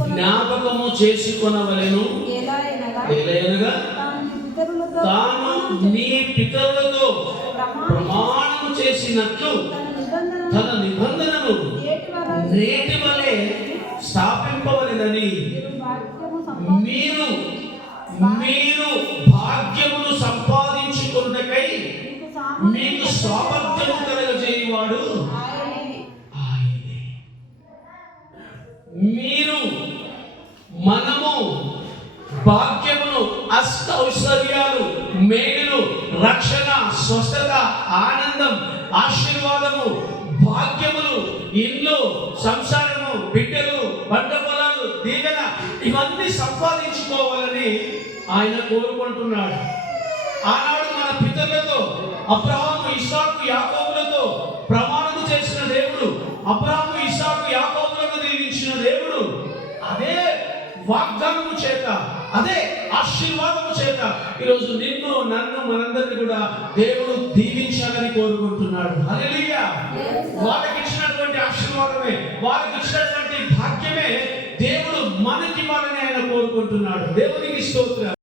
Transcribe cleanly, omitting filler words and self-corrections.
జ్ఞాపకము చేసుకొనవలెను ఎలయనగా తాను నీ పితరులతో ప్రమాణము చేసినట్లు తన నిబంధనను నేటి వలె స్థాపింపవలెనని మీరు భాగ్యమును సంపాదించుకున్నకై మీకు సామర్థ్యము కలగజేయువాడు ఆయనే. మనము భాగ్యమును, అష్ట ఐశ్వర్యాలు, మేలులు, రక్షణ, స్వస్థత, ఆనందం, ఆశీర్వాదము, భాగ్యములు, ఇల్లు, సంసారము, బిడ్డలు, పంట పొలాలు, దీవెన ఇవన్నీ సంపాదించుకోవాలని ఆయన కోరుకుంటున్నాడు. ఆనాడు మన పితరులతో అబ్రహాము, ఇస్సాకు, యాకోబులతో ప్రమాణము చేసిన దేవుడు, అబ్రహాము, ఇస్సాకు, యాకోబులను దీవించిన దేవుడు అదే వాగ్దానము చేత, అదే ఆశీర్వాదము చేత ఈరోజు నిన్ను, నన్ను, మనందరినీ కూడా దేవుడు దీవించాలని కోరుకుంటున్నాడు. హల్లెలూయా. వాళ్ళకి ఇచ్చినటువంటి ఆశీర్వాదమే, వాళ్ళకి ఇచ్చినటువంటి భాగ్యమే దేవుడు మనకి ఇవ్వాలని ఆయన కోరుకుంటున్నాడు. దేవునికి స్తోత్రం.